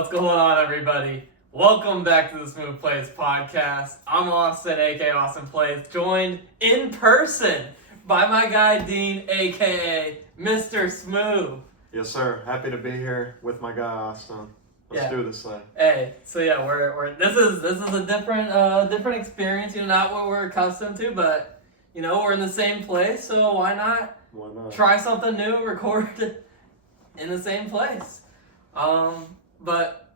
What's going on, everybody? Welcome back to the Smooth Plays podcast. I'm Austin, aka Austin Plays, joined in person by my guy Dean, aka Mr. Smooth. Yes, sir. Happy to be here with my guy Austin. Let's do this thing. Hey, so yeah, we're this is a different experience. Not what we're accustomed to, but we're in the same place, so why not? Why not? Try something new, record in the same place. But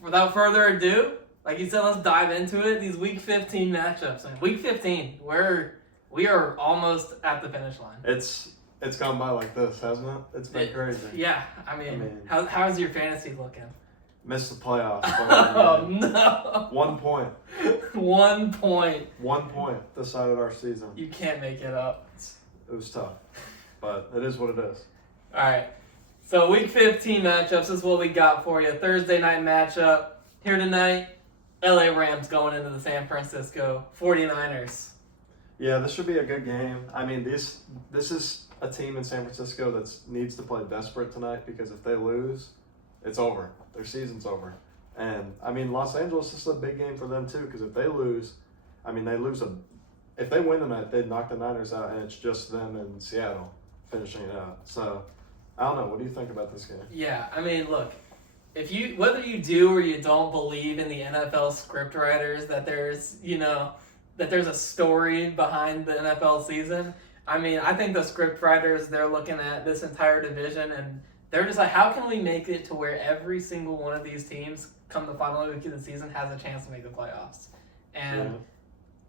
without further ado, like you said, let's dive into it. These Week 15 matchups. And Week 15, we are almost at the finish line. It's gone by like this, hasn't it? It's been crazy. Yeah, I mean, how's your fantasy looking? Missed the playoffs. Oh no! 1 point. 1 point. 1 point decided our season. You can't make it up. It was tough, but it is what it is. All right. So Week 15 matchups is what we got for you. Thursday night matchup. Here tonight, LA Rams going into the San Francisco 49ers. Yeah, this should be a good game. I mean, this is a team in San Francisco that needs to play desperate tonight because if they lose, it's over. Their season's over. And, I mean, Los Angeles, this is a big game for them too because if they lose, if they win tonight, they'd knock the Niners out and it's just them and Seattle finishing it out. So, I don't know. What do you think about this game? Yeah, I mean, look, whether you do or you don't believe in the NFL script writers that there's a story behind the NFL season, I mean, I think the script writers, they're looking at this entire division and they're just like, how can we make it to where every single one of these teams come the final week of the season has a chance to make the playoffs? And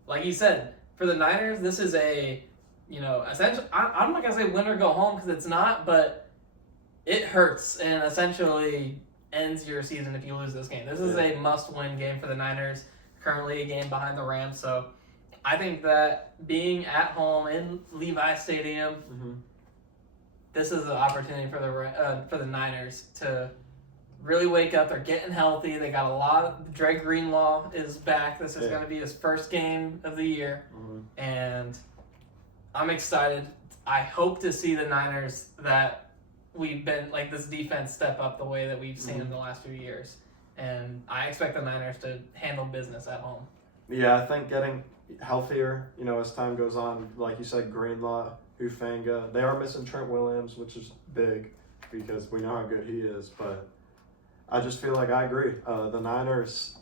like you said, for the Niners, this is essentially, I'm not going to say win or go home because it's not, but it hurts and essentially ends your season if you lose this game. This is a must-win game for the Niners, currently a game behind the Rams. So I think that being at home in Levi Stadium, this is an opportunity for the Niners to really wake up. They're getting healthy. They got a lot of Dre Greenlaw is back. This is going to be his first game of the year, and I'm excited. I hope to see the Niners that we've been like this defense step up the way that we've seen in the last few years, and I expect the Niners to handle business at home. Yeah, I think getting healthier, as time goes on, like you said, Greenlaw, Hufanga, they are missing Trent Williams, which is big because we know how good he is, but I just feel like I agree. The Niners,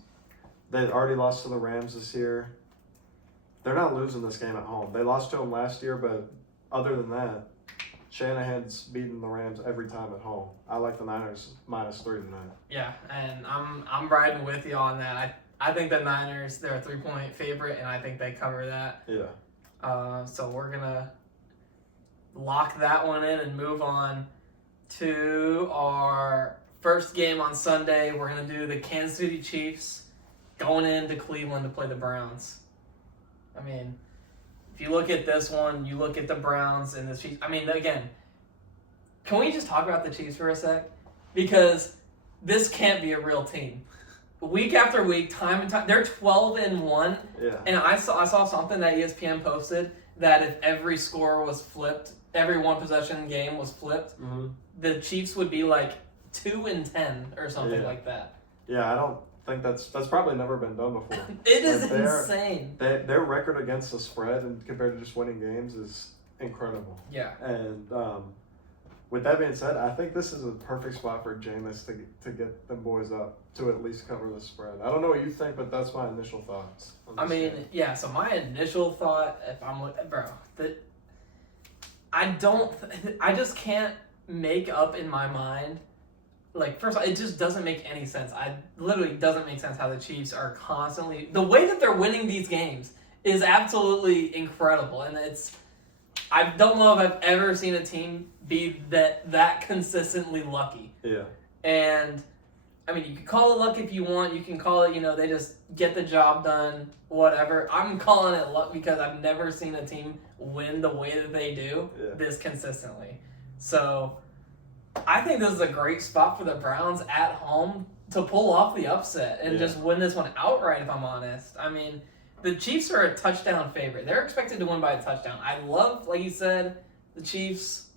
they've already lost to the Rams this year. They're not losing this game at home. They lost to them last year, but other than that, Shanahan's beaten the Rams every time at home. I like the Niners -3 tonight. Yeah, and I'm riding with you on that. I think the Niners, they're a 3-point favorite, and I think they cover that. Yeah. So we're gonna lock that one in and move on to our first game on Sunday. We're gonna do the Kansas City Chiefs going into Cleveland to play the Browns. I mean, if you look at this one, you look at the Browns and the Chiefs. I mean, again, can we just talk about the Chiefs for a sec? Because this can't be a real team. Week after week, time and time, they're 12-1. Yeah. And I saw something that ESPN posted that if every score was flipped, every one possession game was flipped, the Chiefs would be like 2-10 or something like that. Yeah, I don't think that's probably never been done before. It is insane. Their record against the spread and compared to just winning games is incredible. Yeah. And with that being said, I think this is a perfect spot for Jameis to get them boys up to at least cover the spread. I don't know what you think, but that's my initial thoughts. I mean, yeah. So my initial thought, I just can't make up in my mind. Like, first of all, it just doesn't make any sense. Literally doesn't make sense how the Chiefs are constantly... The way that they're winning these games is absolutely incredible. And I don't know if I've ever seen a team be that consistently lucky. Yeah. And, I mean, you can call it luck if you want. You can call it, they just get the job done, whatever. I'm calling it luck because I've never seen a team win the way that they do this consistently. So... I think this is a great spot for the Browns at home to pull off the upset and just win this one outright, if I'm honest. I mean, the Chiefs are a touchdown favorite. They're expected to win by a touchdown. I love, like you said, the Chiefs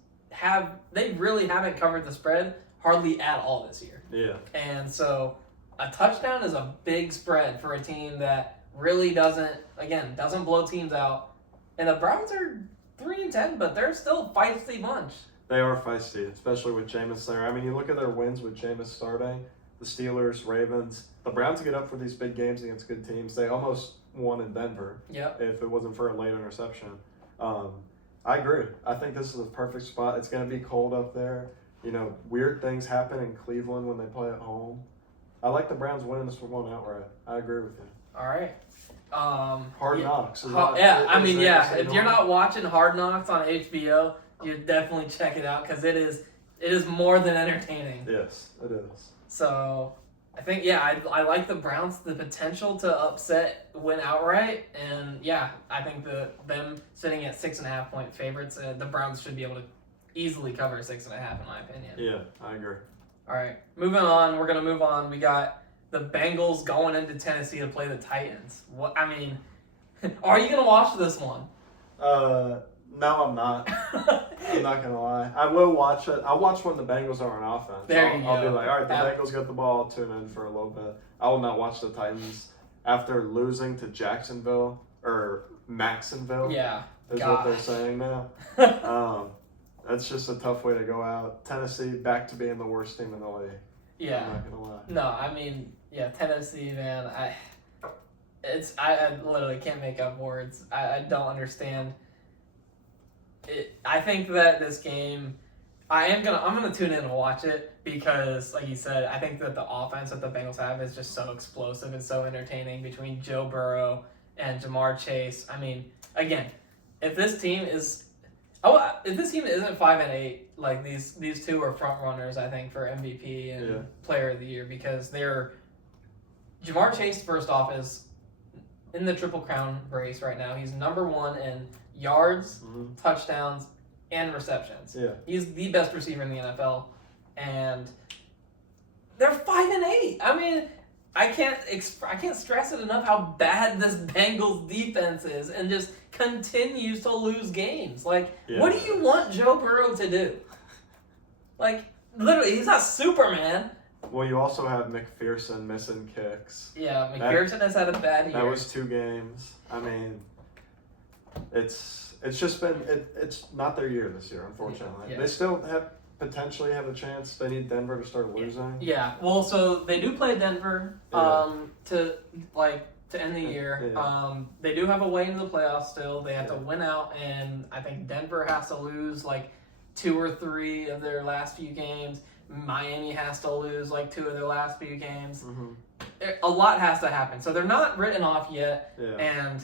they really haven't covered the spread hardly at all this year. Yeah. And so a touchdown is a big spread for a team that really doesn't blow teams out. And the Browns are 3-10, but they're still a feisty bunch. They are feisty, especially with Jameis there. I mean, you look at their wins with Jameis starting, the Steelers, Ravens. The Browns get up for these big games against good teams. They almost won in Denver. Yep. If it wasn't for a late interception. I agree. I think this is the perfect spot. It's going to be cold up there. You know, weird things happen in Cleveland when they play at home. I like the Browns winning this one outright. I agree with you. All right. Hard Knocks. If you're not watching Hard Knocks on HBO, you definitely check it out because it is more than entertaining. Yes, it is. So I think I like the Browns, the potential to win outright, and I think them sitting at 6.5 point favorites, the Browns should be able to easily cover 6.5 in my opinion. Yeah, I agree. All right, moving on. We're gonna move on. We got the Bengals going into Tennessee to play the Titans. Are you gonna watch this one? No, I'm not. I'm not gonna lie. I will watch it. I'll watch when the Bengals are on offense. I'll be like, all right, the Bengals got the ball. I'll tune in for a little bit. I will not watch the Titans after losing to Jacksonville or Maxonville. Yeah, is what they're saying now. That's just a tough way to go out. Tennessee back to being the worst team in the league. Yeah. I'm not gonna lie. No, Tennessee, man. I literally can't make up words. I don't understand. I think that this game, I'm gonna tune in and watch it because, like you said, I think that the offense that the Bengals have is just so explosive and so entertaining between Joe Burrow and Jamar Chase. I mean, again, if this team isn't 5-8, like these two are front runners, I think, for MVP and Player of the Year because Jamar Chase, first off, is in the Triple Crown race right now. He's number 1 in yards, touchdowns, and receptions. Yeah. He's the best receiver in the NFL, and they're 5-8. I mean, I can't stress it enough how bad this Bengals defense is, and just continues to lose games. Like, what do you want Joe Burrow to do? Like, literally, he's not Superman. Well, you also have McPherson missing kicks. Yeah, McPherson has had a bad year. That was 2 games. I mean, it's just been it's not their year this year, unfortunately. Yeah. They still potentially have a chance. They need Denver to start losing. Yeah. Well, so they do play Denver to end the year. Yeah. They do have a way into the playoffs still. They have to win out, and I think Denver has to lose like 2 or 3 of their last few games. Miami has to lose like 2 of their last few games. Mm-hmm. A lot has to happen. So they're not written off yet. Yeah. And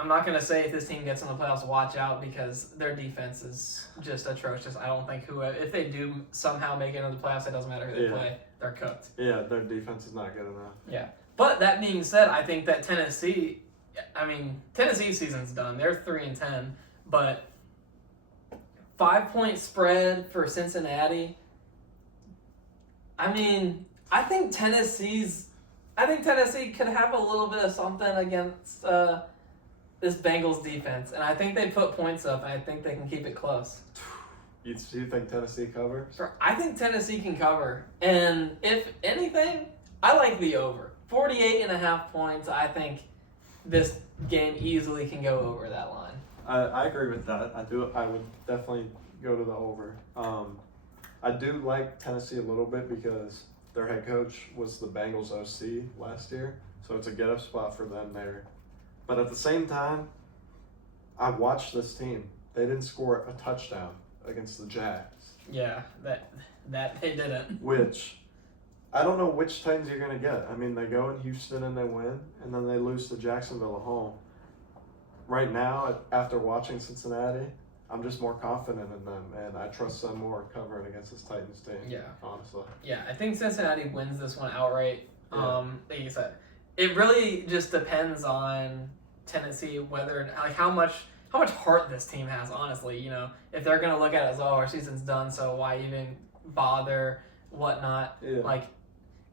I'm not going to say if this team gets in the playoffs, watch out, because their defense is just atrocious. I don't think if they do somehow make it into the playoffs, it doesn't matter who they play. They're cooked. Yeah, their defense is not good enough. Yeah. But that being said, I think that Tennessee's season's done. They're 3-10, but 5-point spread for Cincinnati. I mean, I think Tennessee could have a little bit of something against this Bengals defense, and I think they put points up, and I think they can keep it close. You think Tennessee covers? I think Tennessee can cover, and if anything, I like the over. 48.5 points, I think this game easily can go over that line. I agree with that. I would definitely go to the over. I do like Tennessee a little bit because their head coach was the Bengals OC last year, so it's a get-up spot for them there. But at the same time, I watched this team. They didn't score a touchdown against the Jags. Yeah, that they didn't. Which, I don't know which Titans you're going to get. I mean, they go in Houston and they win, and then they lose to Jacksonville at home. Right now, after watching Cincinnati, I'm just more confident in them, and I trust them more covering against this Titans team. Yeah. Honestly. Yeah, I think Cincinnati wins this one outright. Yeah. Like you said, it really just depends on Tennessee how much heart this team has. Honestly, if they're gonna look at it as, oh, our season's done, so why even bother, whatnot. Yeah. Like,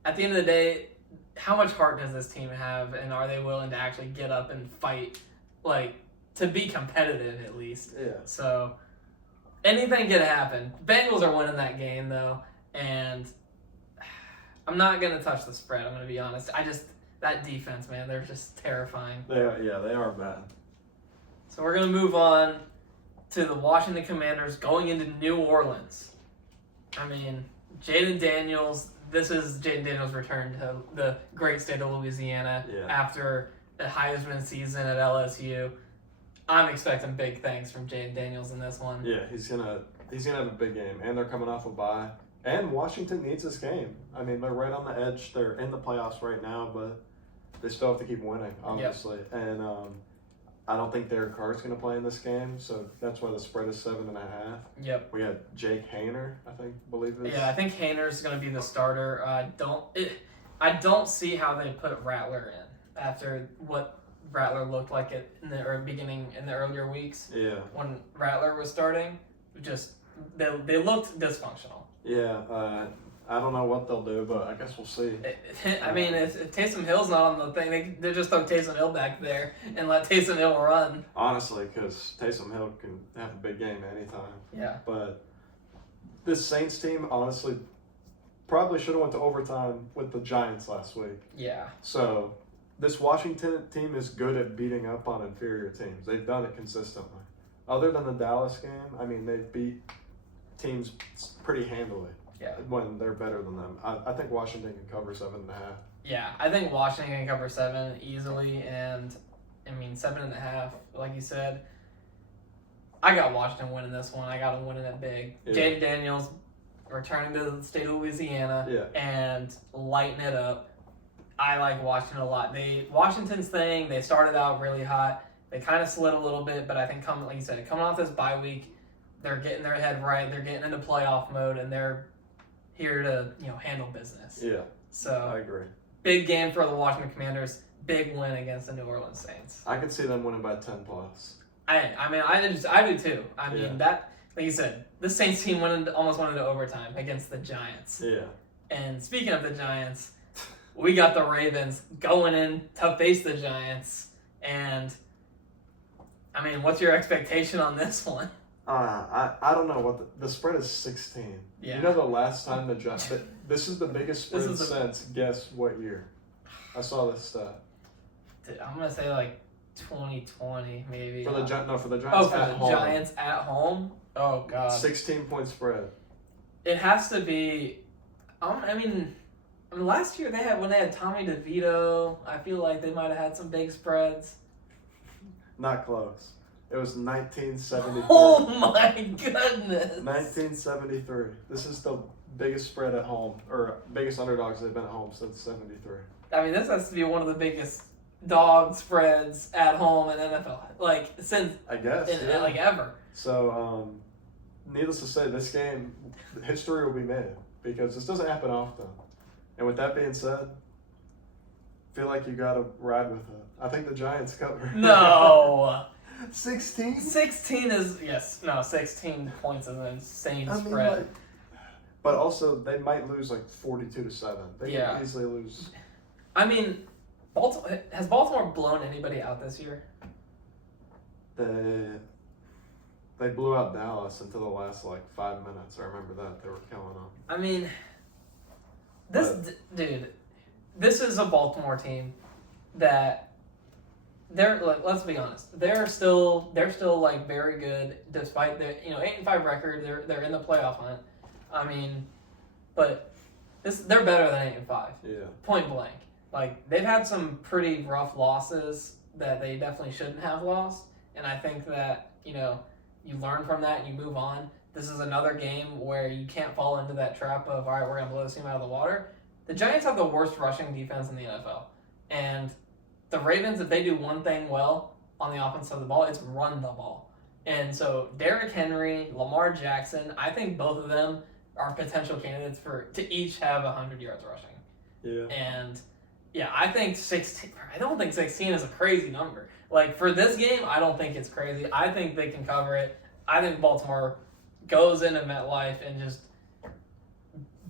at the end of the day, how much heart does this team have, and are they willing to actually get up and fight, like, to be competitive at least? Yeah. So anything could happen. Bengals are winning that game though, and I'm not going to touch the spread, I'm going to be honest. That defense, man, they're just terrifying. They are bad. So we're going to move on to the Washington Commanders going into New Orleans. I mean, Jaden Daniels, this is Jaden Daniels' return to the great state of Louisiana after a Heisman season at LSU. I'm expecting big things from Jaden Daniels in this one. Yeah, he's gonna have a big game, and they're coming off a bye. And Washington needs this game. I mean, they're right on the edge. They're in the playoffs right now, but they still have to keep winning, obviously. Yep. And I don't think Derek Carr's going to play in this game, so that's why the spread is 7.5. Yep. We got Jake Haener, believe it is. Yeah, I think Haener's going to be the starter. I don't see how they put Rattler in after what Rattler looked like in the earlier weeks. Yeah. When Rattler was starting, just they looked dysfunctional. Yeah. I don't know what they'll do, but I guess we'll see. I mean, if Taysom Hill's not on the thing, they just throw Taysom Hill back there and let Taysom Hill run. Honestly, because Taysom Hill can have a big game anytime. Yeah. But this Saints team, honestly, probably should have went to overtime with the Giants last week. Yeah. So this Washington team is good at beating up on inferior teams. They've done it consistently. Other than the Dallas game, I mean, they've beat teams pretty handily. Yeah. When they're better than them. I think Washington can cover 7.5. Yeah, I think Washington can cover 7 easily, and I mean 7.5, like you said. I got Washington winning this one. I got them winning it big. Yeah. Jaden Daniels returning to the state of Louisiana and lighting it up. I like Washington a lot. Washington's thing, they started out really hot. They kind of slid a little bit, but I think like you said, coming off this bye week, they're getting their head right. They're getting into playoff mode, and they're here to handle business. Yeah. So I agree. Big game for the Washington Commanders. Big win against the New Orleans Saints. I could see them winning by 10 plus. I do too. I mean that, like you said, the Saints team almost went into overtime against the Giants. Yeah. And speaking of the Giants, we got the Ravens going in to face the Giants. And I mean, what's your expectation on this one? I don't know what the spread is 16. Yeah. You know the last time the Giants, this is the biggest spread since guess what year? I saw this stat. I'm gonna say like 2020 maybe. For the Giants for the home. Giants at home. Oh god. 16-point spread. It has to be. I mean, last year when they had Tommy DeVito, I feel like they might have had some big spreads. Not close. It was 1973. Oh my goodness! 1973. This is the biggest spread at home, or biggest underdogs they've been at home since 73. I mean, this has to be one of the biggest dog spreads at home in NFL, like since like ever. So, needless to say, this game, history will be made because this doesn't happen often. And with that being said, I feel like you gotta ride with it. I think the Giants cover. No. 16? 16 is 16 points is an insane spread. But also they might lose like 42-7. They can easily lose. I mean, has Baltimore blown anybody out this year? They blew out Dallas until the last 5 minutes. I remember that. They were killing them. I mean, this is a Baltimore team that let's be honest, they're still like very good despite their 8-5 record. They're in the playoff hunt. I mean, but they're better than 8-5. Yeah. Point blank. Like they've had some pretty rough losses that they definitely shouldn't have lost, and I think that you learn from that and you move on. This is another game where you can't fall into that trap of all right, we're gonna blow this team out of the water. The Giants have the worst rushing defense in the NFL, and the Ravens, if they do one thing well on the offense of the ball, it's run the ball. And so Derrick Henry, Lamar Jackson, I think both of them are potential candidates to each have 100 yards rushing. Yeah. And I think 16. I don't think 16 is a crazy number. Like for this game, I don't think it's crazy. I think they can cover it. I think Baltimore goes into MetLife and just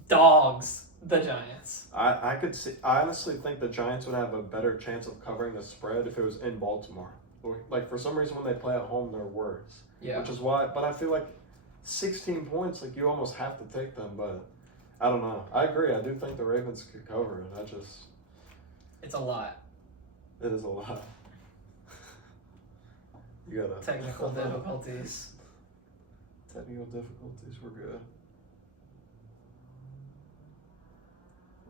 dogs the Giants. I honestly think the Giants would have a better chance of covering the spread if it was in Baltimore. Like for some reason when they play at home, they're worse. Yeah. Which is why, but I feel like 16 points, like you almost have to take them. But I don't know. I agree. I do think the Ravens could cover it. It's a lot. It is a lot. You gotta Technical difficulties. Technical difficulties. We're good.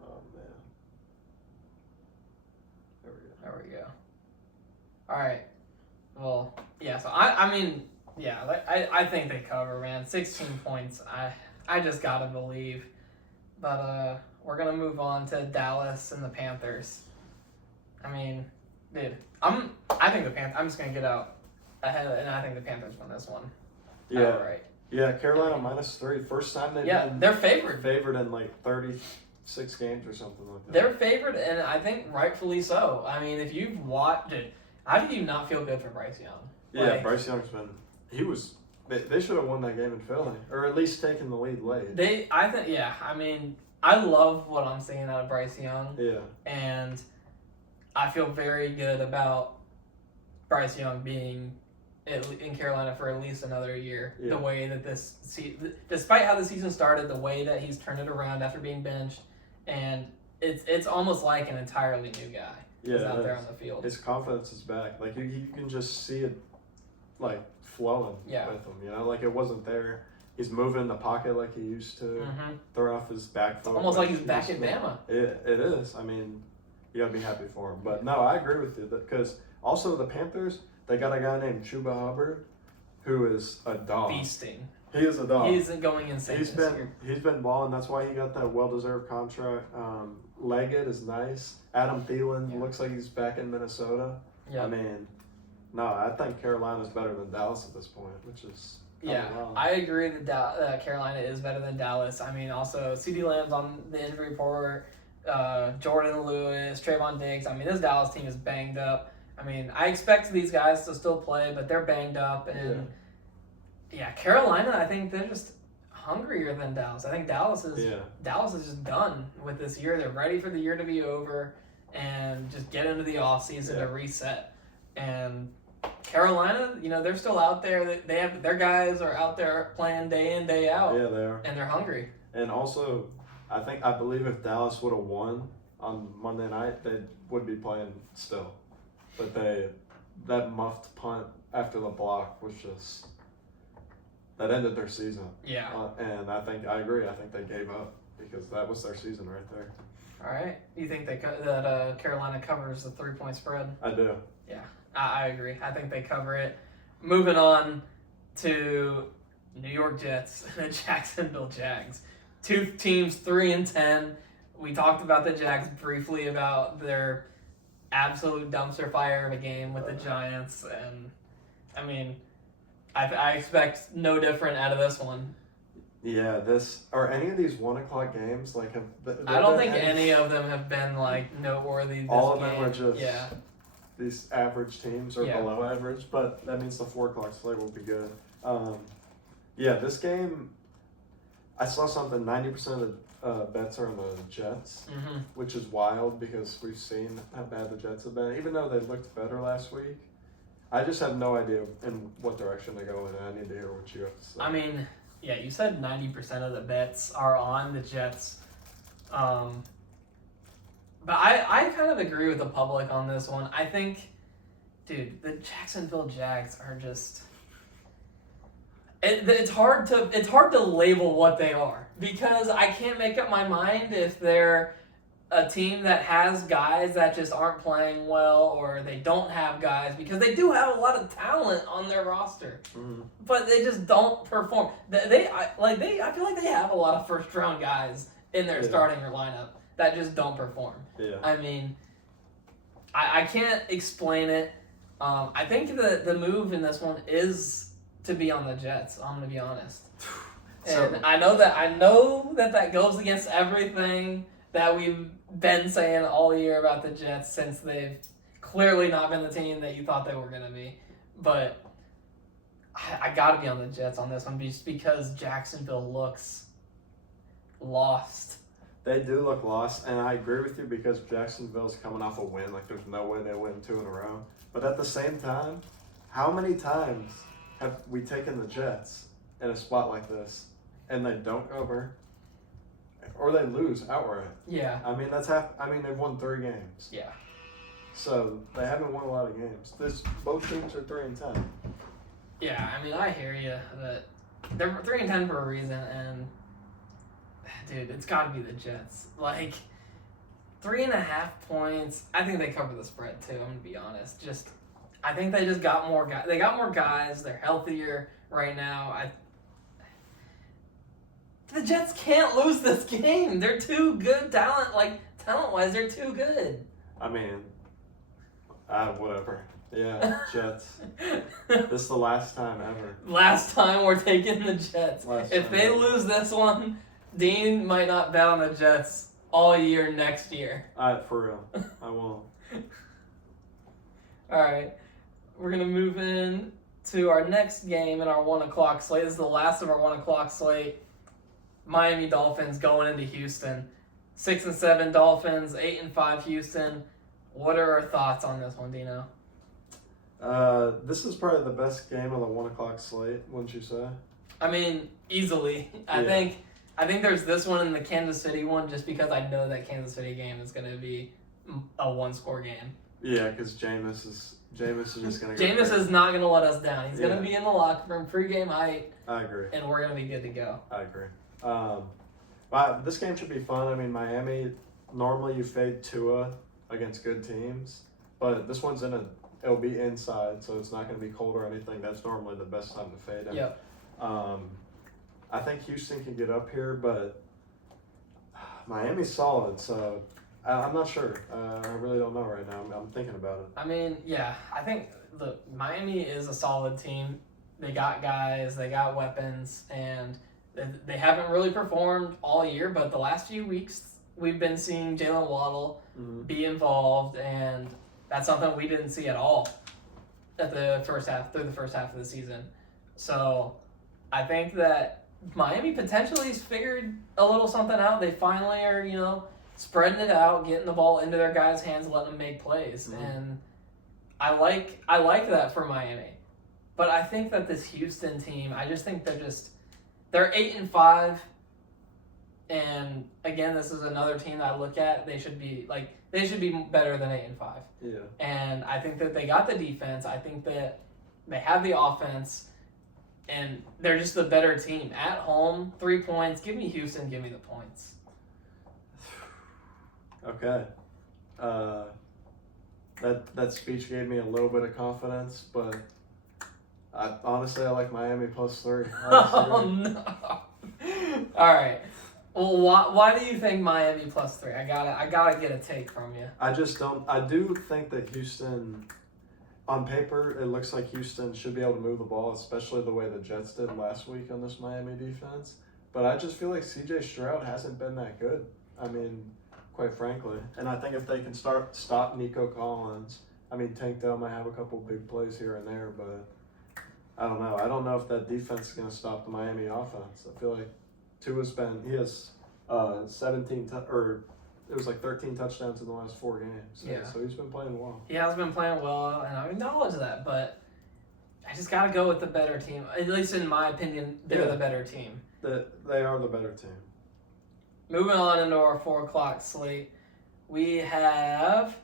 Oh man. There we go. There we go. All right. Well, yeah. So I mean, yeah. I think they cover, man. 16 points. I just gotta believe. But we're gonna move on to Dallas and the Panthers. I mean, dude, I think the Panthers. I'm just gonna get out ahead, and I think the Panthers win this one. Yeah. Right. Yeah. Carolina -3. First time they've been They're favored. favored in like 36 games or something like that. They're favored, and I think rightfully so. I mean, if you've watched it, how do you not feel good for Bryce Young? Yeah, Like, Bryce Young's been. He was. They should have won that game in Philly, or at least taken the lead late. I mean, I love what I'm seeing out of Bryce Young, Yeah. and I feel very good about Bryce Young being in Carolina for at least another year. Yeah. The way that despite how the season started, the way that he's turned it around after being benched, and it's almost like an entirely new guy is out there on the field. His confidence is back. Like you can just see it, like flowing with him. You know, like it wasn't there. He's moving in the pocket like he used to. Mm-hmm. Throwing off his back foot. Almost like he's back at Bama. It is. I mean, you gotta be happy for him. But no, I agree with you because also the Panthers, they got a guy named Chuba Hubbard, who is a dog. Feasting. He is a dog. He's going insane. He's been balling. That's why he got that well-deserved contract. Leggett is nice. Adam Thielen looks like he's back in Minnesota. Yeah. I mean, no, I think Carolina's better than Dallas at this point, which is wild. I agree that Carolina is better than Dallas. I mean, also CeeDee Lamb's on the injury report. Jordan Lewis, Trayvon Diggs. I mean, this Dallas team is banged up. I mean, I expect these guys to still play, but they're banged up. And Carolina, I think they're just hungrier than Dallas. I think Dallas is just done with this year. They're ready for the year to be over and just get into the offseason to reset. And Carolina, they're still out there. They have their guys are out there playing day in, day out. Yeah, they are. And they're hungry. And also, I believe if Dallas would have won on Monday night, they would be playing still. But that muffed punt after the block was just that ended their season. Yeah. And I agree. I think they gave up because that was their season right there. All right. You think that Carolina covers the 3-point spread? I do. Yeah, I agree. I think they cover it. Moving on to New York Jets and the Jacksonville Jags. Two teams 3-10. We talked about the Jags briefly about their absolute dumpster fire of a game with the Giants, and I mean, I expect no different out of this one. Yeah, any of these 1:00 games like have. I don't think any of them have been like noteworthy. All of them are just these average teams or below average, but that means the 4:00 slate will be good. This game, I saw something. 90% of the bets are on the Jets, which is wild because we've seen how bad the Jets have been. Even though they looked better last week, I just have no idea in what direction they're going, and I need to hear what you have to say. I mean, you said 90% of the bets are on the Jets. But I kind of agree with the public on this one. I think, dude, the Jacksonville Jags are just... It's hard to label what they are because I can't make up my mind if they're a team that has guys that just aren't playing well or they don't have guys because they do have a lot of talent on their roster, but they just don't perform. I feel like they have a lot of first round guys in their starting lineup that just don't perform. Yeah. I mean, I can't explain it. I think the move in this one is to be on the Jets. I'm gonna be honest, and I know that goes against everything that we've been saying all year about the Jets since they've clearly not been the team that you thought they were gonna be. But I gotta be on the Jets on this one just because Jacksonville looks lost. They do look lost, and I agree with you because Jacksonville's coming off a win. Like, there's no way they win 2 in a row. But at the same time, how many times have we taken the Jets in a spot like this, and they don't cover, or they lose outright. Yeah. I mean, that's half. I mean, they've won 3 games. Yeah. So they haven't won a lot of games. Both teams are 3-10. Yeah, I mean, I hear you. That they're 3-10 for a reason, and dude, it's got to be the Jets. Like 3.5 points. I think they cover the spread too. I'm gonna be honest. I think they just got more guys. They got more guys. They're healthier right now. The Jets can't lose this game. They're too good talent-wise, they're too good. I mean, whatever. Yeah, Jets. This is the last time ever. Last time we're taking the Jets. If they lose this one, Dean might not bet on the Jets all year next year. For real. I won't. All right. We're going to move in to our next game in our 1 o'clock slate. This is the last of our 1 o'clock slate. Miami Dolphins going into Houston. 6-7 Dolphins, 8-5 Houston. What are our thoughts on this one, Dino? This is probably the best game on the 1 o'clock slate, wouldn't you say? I mean, easily. I think there's this one and the Kansas City one just because I know that Kansas City game is going to be a 1-score game. Yeah, because Jameis is just going to go. Jameis is not going to let us down. He's going to be in the locker room, pregame hype. I agree. And we're going to be good to go. I agree. But this game should be fun. I mean, Miami, normally you fade Tua against good teams, but this one's it'll be inside, so it's not going to be cold or anything. That's normally the best time to fade him. Yep. I think Houston can get up here, but Miami's solid, so I'm not sure. I really don't know right now. I'm thinking about it. I mean, yeah, I think, look, Miami is a solid team. They got guys, they got weapons, and they haven't really performed all year, but the last few weeks we've been seeing Jalen Waddle be involved, and that's something we didn't see at all through the first half of the season. So I think that Miami potentially has figured a little something out. They finally are, spreading it out, getting the ball into their guys' hands, letting them make plays. And I like that for Miami. But I think that this Houston team, I just think they're 8-5. And again, this is another team that I look at. They should be better than 8-5. Yeah. And I think that they got the defense. I think that they have the offense, and they're just the better team at home. 3 points. Give me Houston. Give me the points. Okay. That speech gave me a little bit of confidence, but honestly, I like Miami +3. Oh no! All right. Well, why do you think Miami +3? I gotta get a take from you. I just don't. I do think that Houston, on paper, it looks like Houston should be able to move the ball, especially the way the Jets did last week on this Miami defense. But I just feel like C.J. Stroud hasn't been that good. I mean, quite frankly. And I think if they can stop Nico Collins, I mean, Tank Dell might have a couple big plays here and there, but I don't know. I don't know if that defense is going to stop the Miami offense. I feel like he has 13 touchdowns in the last 4 games. Yeah. So he's been playing well. He has been playing well, and I acknowledge that, but I just got to go with the better team. At least in my opinion, they're the better team. They are the better team. Moving on into our 4 o'clock slate, we have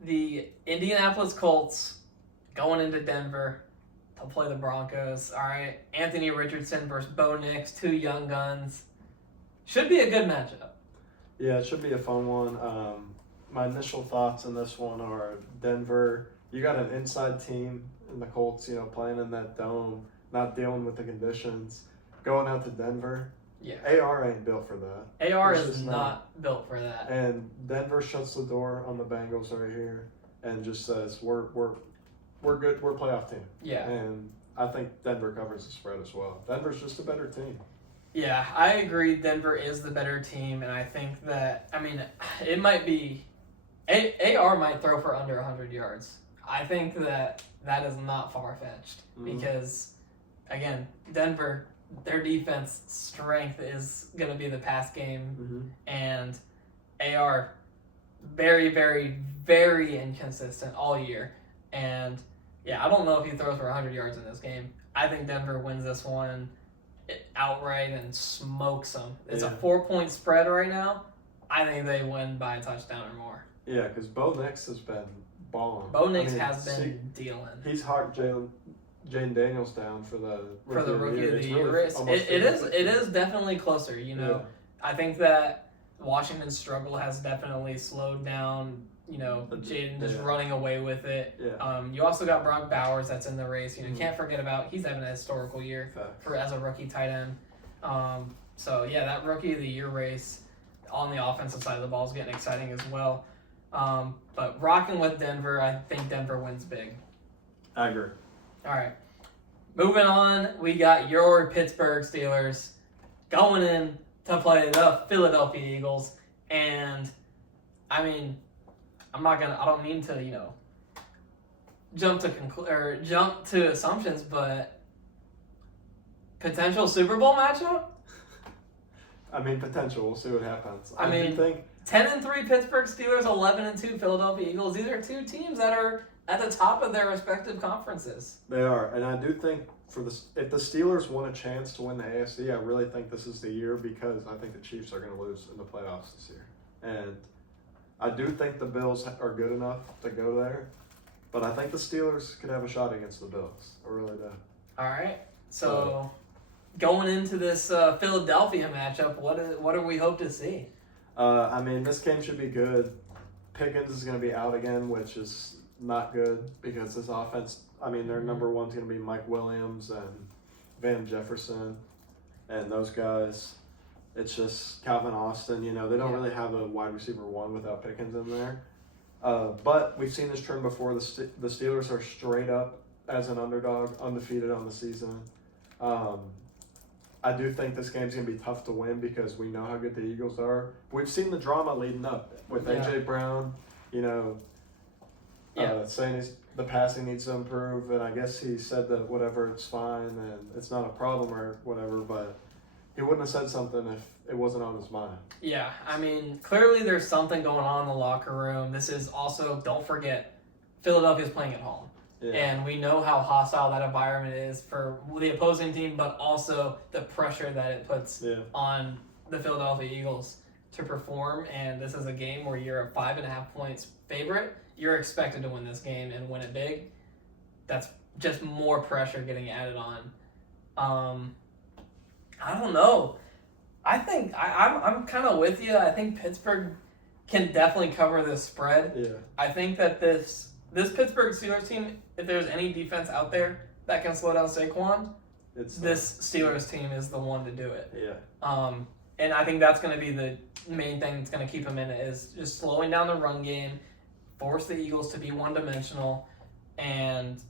the Indianapolis Colts going into Denver to play the Broncos. All right, Anthony Richardson versus Bo Nix, 2 young guns. Should be a good matchup. Yeah, it should be a fun one. My initial thoughts on this one are Denver. You got an inside team in the Colts, playing in that dome, not dealing with the conditions. Going out to Denver. Yeah. AR ain't built for that. AR is not built for that. And Denver shuts the door on the Bengals right here and just says we're good. We're a playoff team. Yeah. And I think Denver covers the spread as well. Denver's just a better team. Yeah, I agree. Denver is the better team, and I think that it might be AR might throw for under 100 yards. I think that is not far-fetched because, again, Denver, their defense strength is going to be the pass game, and AR very, very, very inconsistent all year. And, yeah, I don't know if he throws for 100 yards in this game. I think Denver wins this one outright and smokes them. It's a Yeah. 4-point spread right now. I think they win by a touchdown or more. Yeah, because Bo Nix has been balling. Bo Nix has been dealing. He's hard Jane Daniels down for the Rookie of the It's Year really race. almost It 50-50. is definitely closer. You know, I think that Washington's struggle has definitely slowed down. You know, Jaden just running away with it. Yeah. You also got Brock Bowers that's in the race. You know, Mhm. can't forget about he's having a historical year Facts. as a rookie tight end. So yeah, that Rookie of the Year race on the offensive side of the ball is getting exciting as well. But rocking with Denver, I think Denver wins big. I agree. All right. Moving on, we got your Pittsburgh Steelers going in to play the Philadelphia Eagles. And, I mean, I don't mean to, you know, jump to assumptions, but potential Super Bowl matchup? I mean, potential. We'll see what happens. I mean, do think 10-3 Pittsburgh Steelers, 11-2 Philadelphia Eagles. These are two teams that are at the top of their respective conferences. they are, and I do think if the Steelers want a chance to win the AFC, I really think this is the year because I think the Chiefs are going to lose in the playoffs this year, and I do think the Bills are good enough to go there, but I think the Steelers could have a shot against the Bills. I really do. All right. So, going into this Philadelphia matchup, what do we hope to see? I mean, this game should be good. Pickens is going to be out again, which is not good because this offense, I mean, their number one's going to be Mike Williams and Van Jefferson and those guys. It's just Calvin Austin. You know, they don't really have a wide receiver one without Pickens in there. But we've seen this trend before. The Steelers are straight up as an underdog, undefeated on the season. I do think this game's going to be tough to win because we know how good the Eagles are. We've seen the drama leading up with A.J. Brown, you know, saying the passing needs to improve, and I guess he said that whatever, it's fine and it's not a problem or whatever, but he wouldn't have said something if it wasn't on his mind. Yeah, I mean, clearly there's something going on in the locker room. This is also, don't forget, Philadelphia's playing at home. Yeah. And we know how hostile that environment is for the opposing team, but also the pressure that it puts on the Philadelphia Eagles to perform. And this is a game where you're a 5.5 points favorite. You're expected to win this game and win it big. That's just more pressure getting added on. I don't know. I think I'm kind of with you. I think Pittsburgh can definitely cover this spread. Yeah. I think that this Pittsburgh Steelers team, if there's any defense out there that can slow down Saquon, this Steelers team is the one to do it. Yeah. And I think that's going to be the main thing that's going to keep them in it is just slowing down the run game, force the Eagles to be one-dimensional, and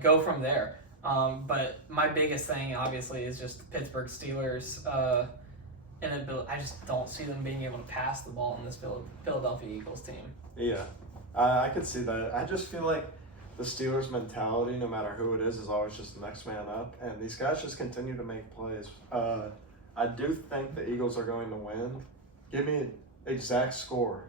go from there. But my biggest thing, obviously, is just the Pittsburgh Steelers' inability. I just don't see them being able to pass the ball in this Philadelphia Eagles team. Yeah, I could see that. I just feel like the Steelers' mentality, no matter who it is always just the next man up, and these guys just continue to make plays. I do think the Eagles are going to win. Give me an exact score.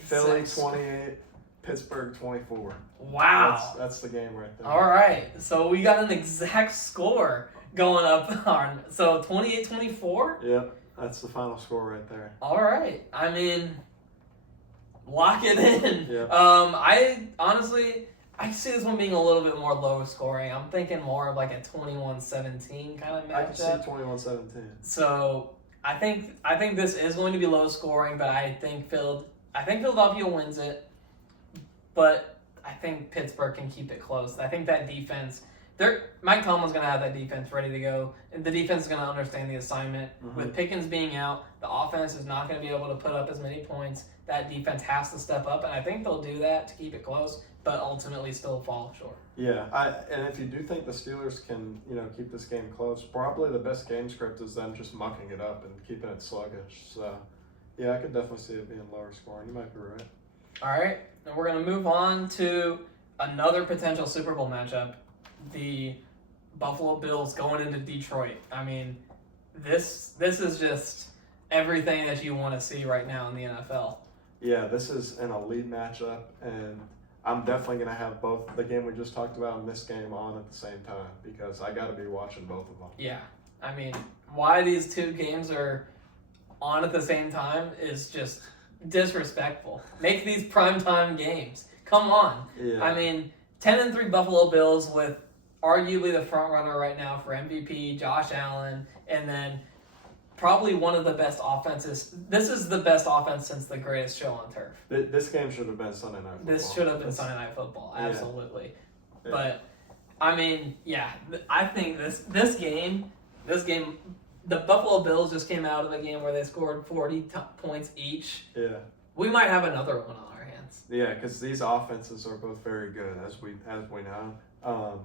Philly 28, Pittsburgh 24. Wow. That's the game right there. All right. So we got an exact score going up on. So 28-24? Yep. That's the final score right there. All right. I mean, lock it in. Yeah. I see this one being a little bit more low scoring. I'm thinking more of like a 21-17 kind of matchup. I can see 21-17. So I think this is going to be low scoring, but I think Philadelphia wins it. But I think Pittsburgh can keep it close. I think that defense, Mike Tomlin's going to have that defense ready to go, and the defense is going to understand the assignment. Mm-hmm. With Pickens being out, the offense is not going to be able to put up as many points. That defense has to step up, and I think they'll do that to keep it close, but ultimately still fall short. Yeah, and if you do think the Steelers can, keep this game close, probably the best game script is them just mucking it up and keeping it sluggish. So, yeah, I could definitely see it being lower scoring. You might be right. All right, and we're going to move on to another potential Super Bowl matchup, the Buffalo Bills going into Detroit. I mean, this is just everything that you want to see right now in the NFL. Yeah, this is an elite matchup, and I'm definitely going to have both the game we just talked about and this game on at the same time because I got to be watching both of them. Yeah, I mean, why these two games are on at the same time is just disrespectful. Make these primetime games. Come on. Yeah. I mean, 10-3 Buffalo Bills with arguably the front runner right now for MVP, Josh Allen, and then probably one of the best offenses. This is the best offense since The Greatest Show on Turf. This game should have been Sunday Night Football. This should have been Sunday Night Football, absolutely. Yeah. But I mean, yeah, I think this game, the Buffalo Bills just came out of a game where they scored 40 points each. Yeah. We might have another one on our hands. Yeah, because these offenses are both very good, as we know.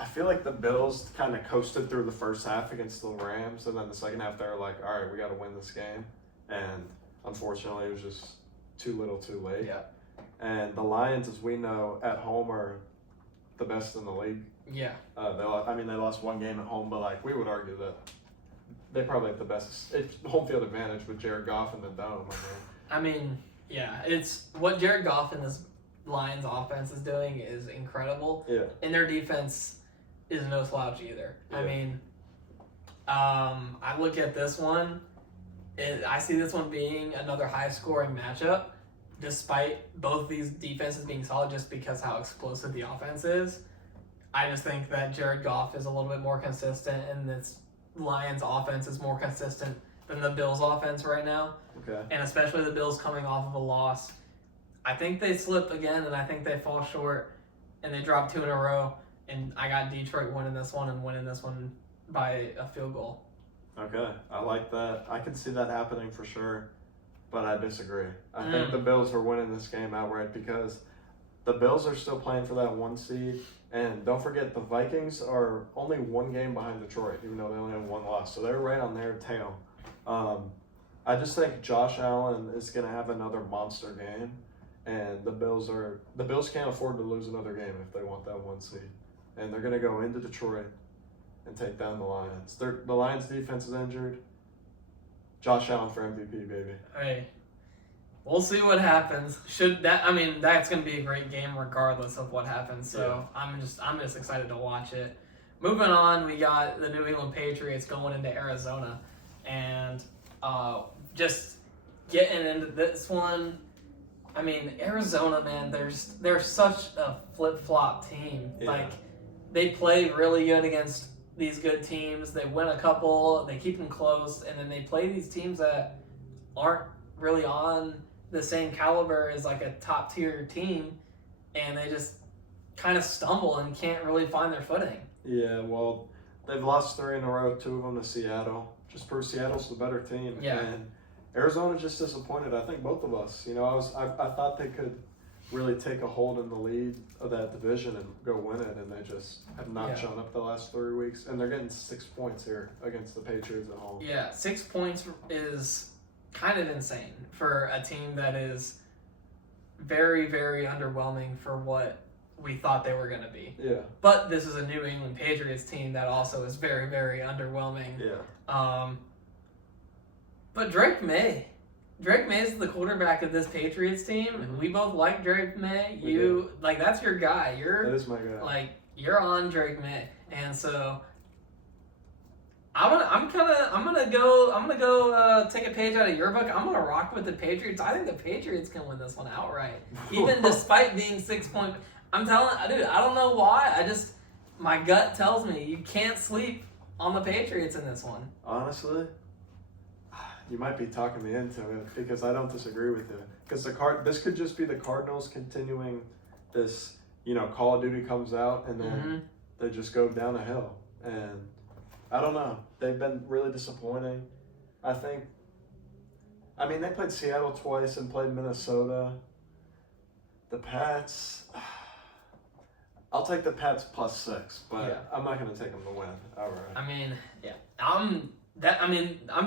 I feel like the Bills kind of coasted through the first half against the Rams, and then the second half they were like, all right, we got to win this game. And unfortunately, it was just too little too late. Yeah. And the Lions, as we know, at home are the best in the league. Yeah. They lost one game at home, but like we would argue that they probably have the best home field advantage with Jared Goff in the dome. I mean, yeah, it's what Jared Goff and this Lions offense is doing is incredible. Yeah. And their defense is no slouch either. Yeah. I mean, I look at this one, I see this one being another high-scoring matchup, despite both these defenses being solid just because how explosive the offense is. I just think that Jared Goff is a little bit more consistent, and this Lions offense is more consistent than the Bills offense right now. Okay. And especially the Bills coming off of a loss. I think they slip again, and I think they fall short, and they drop 2 in a row. And I got Detroit winning this one and winning this one by a field goal. Okay, I like that. I can see that happening for sure, but I disagree. I think the Bills are winning this game outright because the Bills are still playing for that 1 seed. And don't forget, the Vikings are only 1 game behind Detroit, even though they only have 1 loss. So they're right on their tail. I just think Josh Allen is going to have another monster game. And the Bills can't afford to lose another game if they want that 1 seed. And they're going to go into Detroit and take down the Lions. The Lions' defense is injured. Josh Allen for MVP, baby. Hey, we'll see what happens. That's going to be a great game regardless of what happens. So yeah. I'm just excited to watch it. Moving on, we got the New England Patriots going into Arizona, and just getting into this one. I mean, Arizona, man, they're such a flip-flop team. Yeah. Like, they play really good against these good teams. They win a couple, they keep them close, and then they play these teams that aren't really on the same caliber as like a top-tier team, and they just kind of stumble and can't really find their footing. Yeah, well, they've lost 3 in a row, 2 of them to Seattle. Just proves Seattle's the better team. Yeah. And Arizona's just disappointed. I think both of us. You know, I thought they could really take a hold in the lead of that division and go win it, and they just have not shown up the last 3 weeks. And they're getting 6 points here against the Patriots at home. Yeah, 6 points is kind of insane for a team that is very, very underwhelming for what we thought they were going to be. Yeah. But this is a New England Patriots team that also is very, very underwhelming. Yeah. But Drake May is the quarterback of this Patriots team. Mm-hmm. We both like Drake May. That's your guy. That is my guy. You're on Drake May, and so I'm gonna go take a page out of your book. I'm gonna rock with the Patriots. I think the Patriots can win this one outright, even despite being 6 point. I'm telling, dude, I don't know why. My gut tells me you can't sleep on the Patriots in this one. Honestly, you might be talking me into it because I don't disagree with you. Because this could just be the Cardinals continuing this. You know, Call of Duty comes out and then they just go down a hill. And I don't know. They've been really disappointing. I mean, they played Seattle twice and played Minnesota. The Pats. I'll take the Pats +6, but I'm not going to take them to win. All right. I mean, yeah. I'm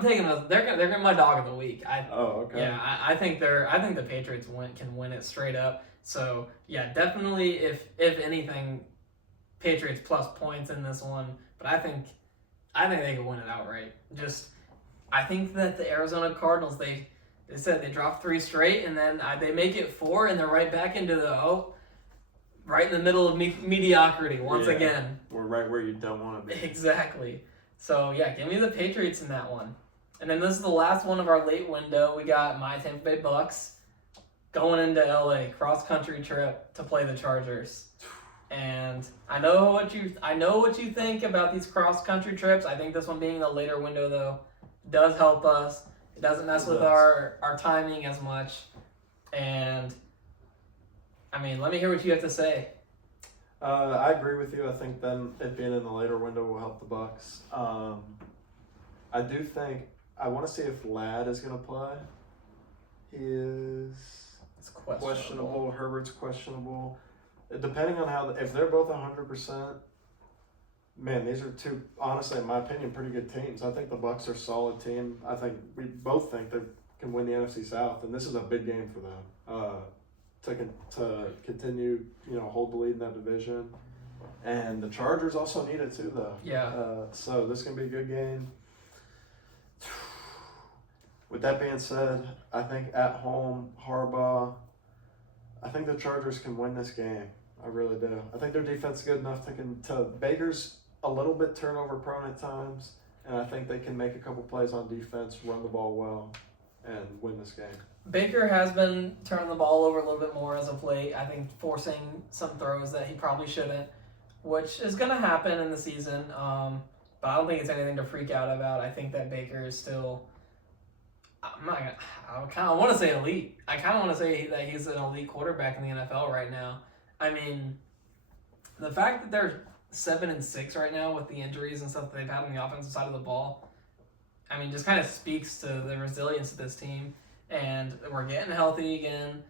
taking them. They're my dog of the week. Okay. Yeah, I think the Patriots can win it straight up. So yeah, definitely. If anything, Patriots plus points in this one. But I think they can win it outright. I think that the Arizona Cardinals they said they dropped 3 straight and then they make it 4 and they're right back into right in the middle of mediocrity once again. We're right where you don't want to be. Exactly. So, yeah, give me the Patriots in that one. And then this is the last one of our late window. We got my Tampa Bay Bucks going into LA, cross-country trip to play the Chargers. And I know what you think about these cross-country trips. I think this one being the later window, though, does help us. It doesn't mess with our timing as much. And, I mean, let me hear what you have to say. I agree with you. I think then it being in the later window will help the Bucks. I do think I want to see if Ladd is going to play. He is questionable. Herbert's questionable. Depending on how if they're both 100%, man, these are two, honestly, in my opinion, pretty good teams. I think the Bucks are a solid team. I think we both think they can win the NFC South, and this is a big game for them. To continue, hold the lead in that division. And the Chargers also need it too, though. Yeah. So this can be a good game. With that being said, I think at home, Harbaugh, I think the Chargers can win this game. I really do. I think their defense is good enough to Baker's a little bit turnover prone at times, and I think they can make a couple plays on defense, run the ball well, and win this game. Baker has been turning the ball over a little bit more as of late. I think forcing some throws that he probably shouldn't, which is going to happen in the season. But I don't think it's anything to freak out about. I think that Baker is still, I kind of want to say elite. I kind of want to say that he's an elite quarterback in the NFL right now. I mean, the fact that they're 7-6 right now with the injuries and stuff that they've had on the offensive side of the ball, I mean, just kind of speaks to the resilience of this team. And we're getting healthy again.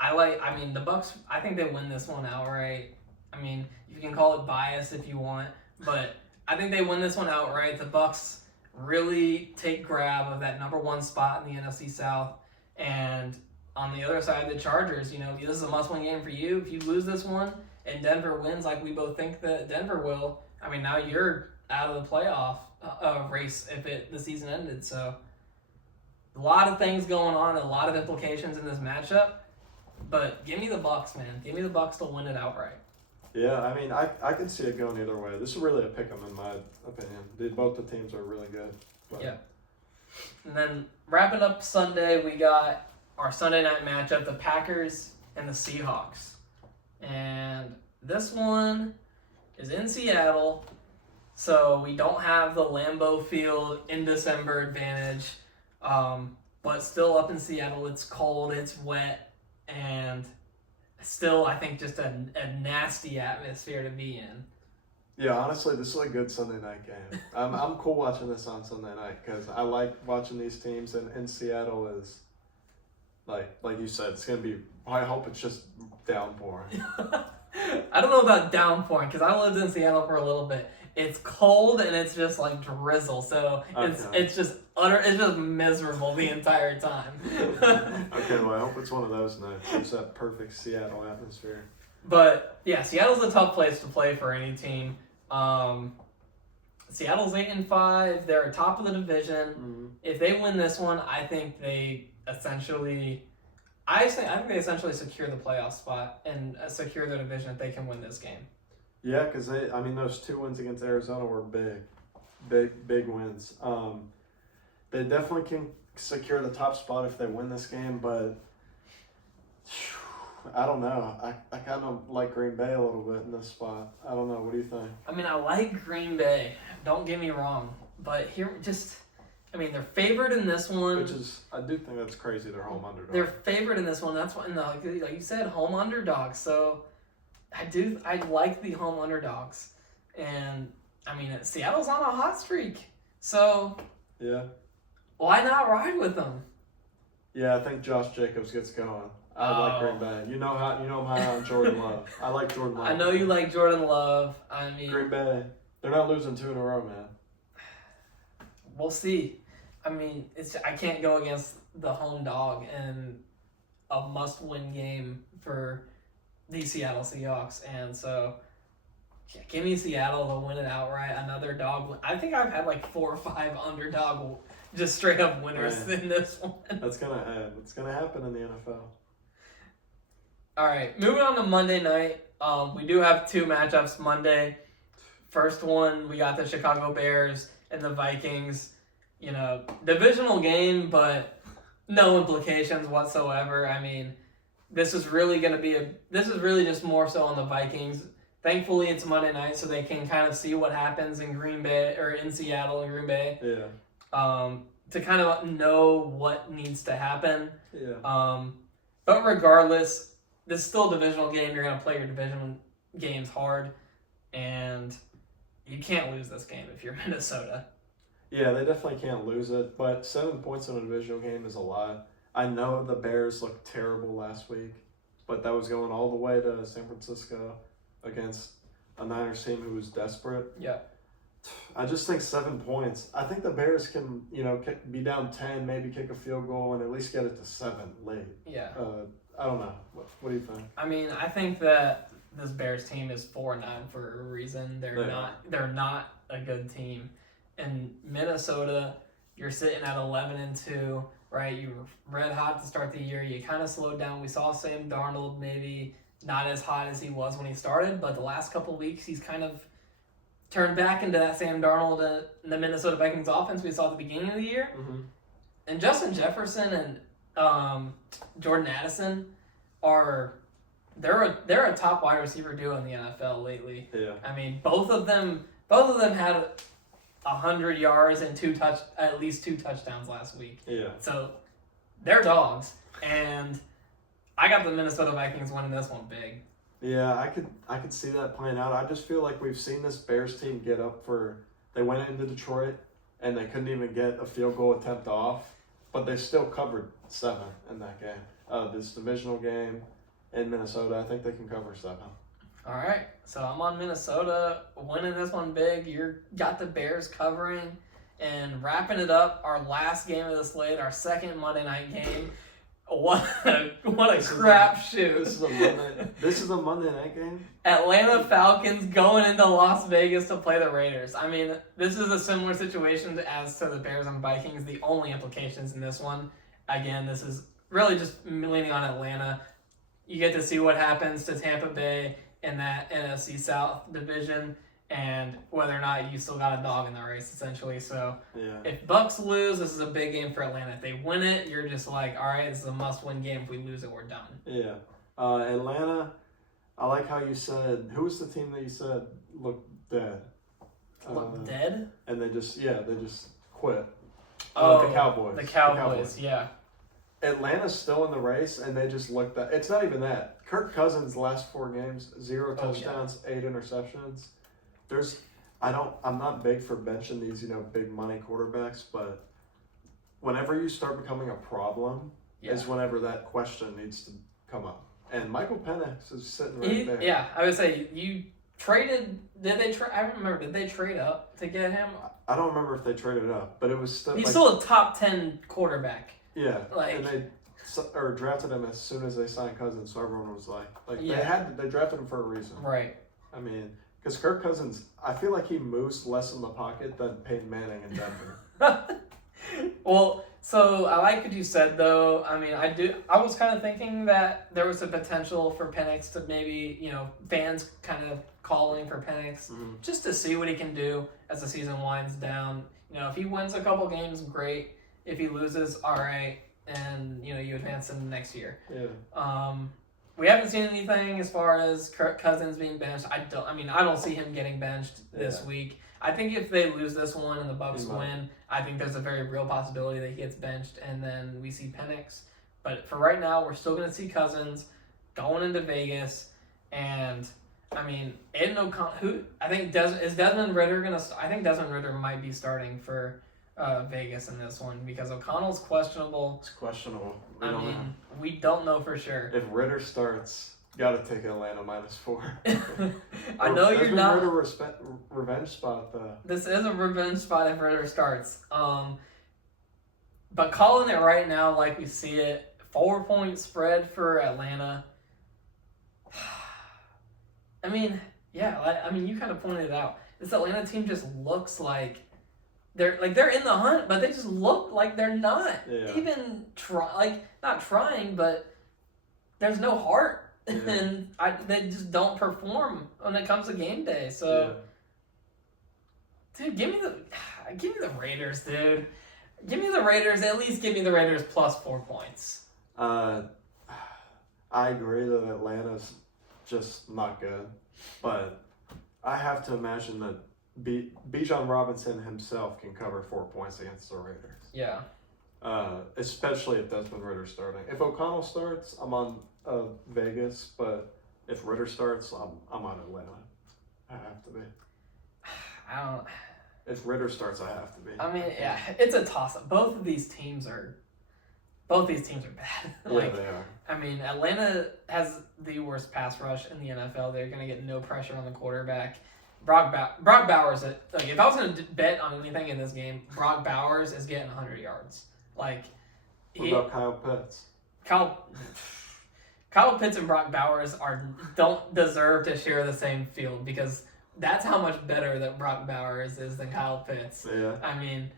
The Bucks, I think they win this one outright. I mean, you can call it bias if you want, but I think they win this one outright. The Bucks really take grab of that number one spot in the NFC South. And on the other side, the Chargers, this is a must-win game for you. If you lose this one and Denver wins like we both think that Denver will, I mean, now you're out of the playoff race if the season ended. So a lot of things going on, a lot of implications in this matchup. But give me the Bucks, man. Give me the Bucks to win it outright. Yeah, I mean, I can see it going either way. This is really a pick 'em in my opinion. Both the teams are really good. But. Yeah. And then wrapping up Sunday, we got our Sunday night matchup, the Packers and the Seahawks. And this one is in Seattle, so we don't have the Lambeau Field in December advantage. But still up in Seattle, it's cold, it's wet, and still, I think, just a nasty atmosphere to be in. Yeah, honestly, this is a good Sunday night game. I'm cool watching this on Sunday night because I like watching these teams, and in Seattle is, like you said, it's going to be, I hope it's just downpouring. I don't know about downpouring because I lived in Seattle for a little bit. It's cold and it's just like drizzle, so it's just miserable the entire time. Okay, well I hope it's one of those nights. It's that perfect Seattle atmosphere. But yeah, Seattle's a tough place to play for any team. Seattle's 8-5. They're top of the division. Mm-hmm. If they win this one, I think they essentially secure the playoff spot and secure their division if they can win this game. Yeah, because those 2 wins against Arizona were big wins. They definitely can secure the top spot if they win this game, but I don't know. I kind of like Green Bay a little bit in this spot. I don't know. What do you think? I mean, I like Green Bay. Don't get me wrong, but they're favored in this one. Which is, I do think that's crazy. They're home underdogs. They're favored in this one. That's why, like you said, home underdogs. So I like the home underdogs. And, Seattle's on a hot streak. So, yeah. Why not ride with them? Yeah, I think Josh Jacobs gets going. I like Green Bay. You know I'm high on Jordan Love. I like Jordan Love. I know you like Jordan Love. Green Bay. They're not losing 2 in a row, man. We'll see. I can't go against the home dog in a must-win game for the Seattle Seahawks, and so give me Seattle to win it outright. Another dog win. I think I've had like 4 or 5 underdog, just straight up winners in this one. It's gonna happen in the NFL. All right, moving on to Monday night. We do have 2 matchups Monday. First one, we got the Chicago Bears and the Vikings. Divisional game, but no implications whatsoever. I mean, this is really just more so on the Vikings. Thankfully, it's Monday night, so they can kind of see what happens in Green Bay or in Seattle and Green Bay. Yeah. To kind of know what needs to happen. Yeah. But regardless, this is still a divisional game. You're gonna play your divisional games hard, and you can't lose this game if you're Minnesota. Yeah, they definitely can't lose it, but 7 points in a divisional game is a lot. I know the Bears looked terrible last week, but that was going all the way to San Francisco against a Niners team who was desperate. Yeah. I just think 7 points. I think the Bears can, be down 10, maybe kick a field goal and at least get it to 7 late. Yeah. I don't know. What do you think? I mean, I think that this Bears team is 4-9 for a reason. They're not a good team. In Minnesota, you're sitting at 11-2, right? You were red hot to start the year. You kind of slowed down. We saw Sam Darnold maybe not as hot as he was when he started, but the last couple weeks he's kind of turned back into that Sam Darnold in the Minnesota Vikings offense we saw at the beginning of the year. Mm-hmm. And Justin Jefferson and Jordan Addison they're a top wide receiver duo in the NFL lately. Yeah. I mean, both of them had 100 yards and at least two touchdowns last week. Yeah. So they're dogs, and I got the Minnesota Vikings winning this one big. Yeah, I could see that playing out. I just feel like we've seen this Bears team get up they went into Detroit and they couldn't even get a field goal attempt off, but they still covered 7 in that game. This divisional game in Minnesota, I think they can cover 7. All right, so I'm on Minnesota winning this one big. You got the Bears covering, and wrapping it up. Our last game of the slate, our second Monday night game. What a crapshoot! This is a Monday night game. Atlanta Falcons going into Las Vegas to play the Raiders. I mean, this is a similar situation as to the Bears and Vikings. The only implications in this one, again, this is really just leaning on Atlanta. You get to see what happens to Tampa Bay in that NFC South division, and whether or not you still got a dog in the race, essentially. So yeah. If Bucks lose, this is a big game for Atlanta. If they win it, you're just like, all right, this is a must-win game. If we lose it, we're done. Yeah. Atlanta, I like how you said, who was the team that you said looked dead? Look dead? And they just quit. The Cowboys. The Cowboys, yeah. Atlanta's still in the race, and they just looked at. It's not even that. Kirk Cousins' last 4 games, 0 touchdowns, 8 interceptions. I'm not big for benching these, big money quarterbacks, but whenever you start becoming a problem, is whenever that question needs to come up. And Michael Penix is sitting right there. Yeah, I would say you traded. I don't remember. Did they trade up to get him? I don't remember if they traded up, but it was still. He's still a top 10 quarterback. Yeah, and they drafted him as soon as they signed Cousins, so everyone was like they drafted him for a reason. Right. I mean, because Kirk Cousins, I feel like he moves less in the pocket than Peyton Manning in Denver. Well, so I like what you said, though. I mean, I was kind of thinking that there was a potential for Penix to maybe, fans kind of calling for Penix just to see what he can do as the season winds down. If he wins a couple games, great. If he loses, all right. And, you advance in the next year. Yeah. We haven't seen anything as far as Kirk Cousins being benched. I don't see him getting benched this week. I think if they lose this one and the Bucks win, I think there's a very real possibility that he gets benched and then we see Penix. But for right now, we're still going to see Cousins going into Vegas. And, I mean, Aiden O'Connell, I think Desmond Ridder going to – I think Desmond Ridder might be starting for Vegas in this one because O'Connell's questionable. It's questionable. We don't know for sure. If Ridder starts – gotta take Atlanta -4. I know you're not. That's a revenge spot, though. This is a revenge spot if Ridder starts. But calling it right now, like we see it, 4-point spread for Atlanta. I mean, you kind of pointed it out. This Atlanta team just looks like they're in the hunt, but they just look like they're not even not trying, but there's no heart. Yeah. And they just don't perform when it comes to game day. So Dude, give me the Raiders, dude. Give me the Raiders. At least give me the Raiders plus 4 points. I agree that Atlanta's just not good, but I have to imagine that Bijan Robinson himself can cover 4 points against the Raiders. Yeah. Especially if Desmond Ritter's starting. If O'Connell starts, I'm on Vegas, but if Ritter starts, I'm on Atlanta. I have to be. I don't. If Ritter starts, I have to be. I mean, yeah, it's a toss-up. Both of these teams are bad. Yeah, they are. I mean, Atlanta has the worst pass rush in the NFL. They're gonna get no pressure on the quarterback. Brock Bowers. Like, if I was gonna bet on anything in this game, Brock Bowers is getting 100 yards. Like, what about Kyle Pitts? Kyle Pitts and Brock Bowers don't deserve to share the same field because that's how much better that Brock Bowers is than Kyle Pitts. Yeah. I mean,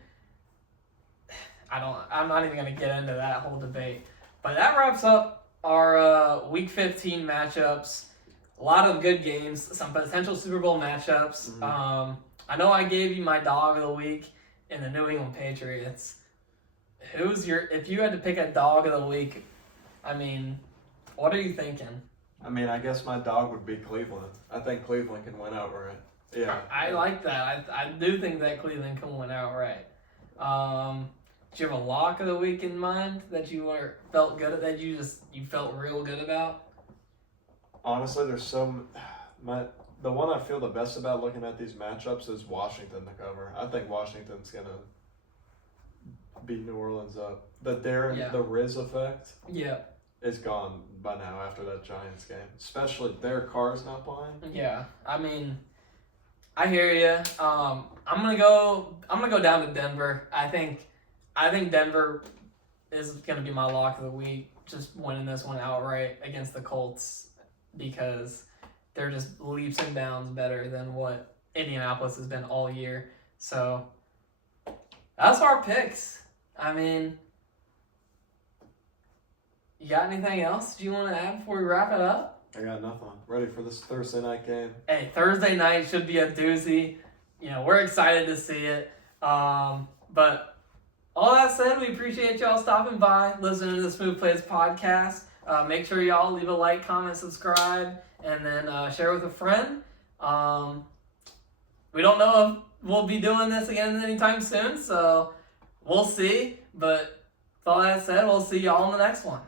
I'm not even gonna get into that whole debate. But that wraps up our Week 15 matchups. A lot of good games, some potential Super Bowl matchups. Mm-hmm. I know I gave you my dog of the week in the New England Patriots. If you had to pick a dog of the week, I mean, what are you thinking? I mean, I guess my dog would be Cleveland. I think Cleveland can win outright. Yeah. I like that. I do think that Cleveland can win outright. Do you have a lock of the week in mind that you felt good at, that you felt real good about? Honestly, there's the one I feel the best about looking at these matchups is Washington to cover. I think Washington's gonna beat New Orleans up. The Riz effect is gone by now after that Giants game. Especially their Carr's not playing. Yeah, I mean, I hear you. I'm gonna go down to Denver. I think Denver is gonna be my lock of the week. Just winning this one outright against the Colts because they're just leaps and bounds better than what Indianapolis has been all year. So that's our picks. I mean, you got anything else you want to add before we wrap it up? I got nothing. Ready for this Thursday night game. Hey, Thursday night should be a doozy. We're excited to see it. But all that said, we appreciate y'all stopping by, listening to the Smooth Plays podcast. Make sure y'all leave a like, comment, subscribe, and then share with a friend. We don't know if we'll be doing this again anytime soon, so we'll see. But with all that said, we'll see y'all in the next one.